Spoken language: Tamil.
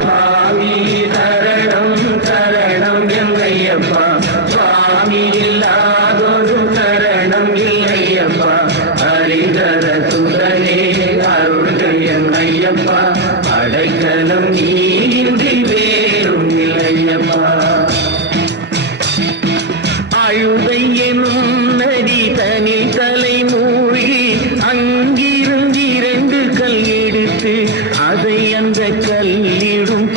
சுவாமி சரணம் சரணம் எங்கையப்பா, சுவாமி இல்லாதொரு சரணம் இல்லையப்பா, ஹரிதர சுதனே அருள்கள் எங்கையப்பா, அடைக்கலம் நீந்தி வேறும் இல்லையப்பா. அழுதை எனும் நதி தனில் தலை மூழ்கி அங்கிருந்து 2 கல் எடுத்து அதை அந்த கல்லிடும்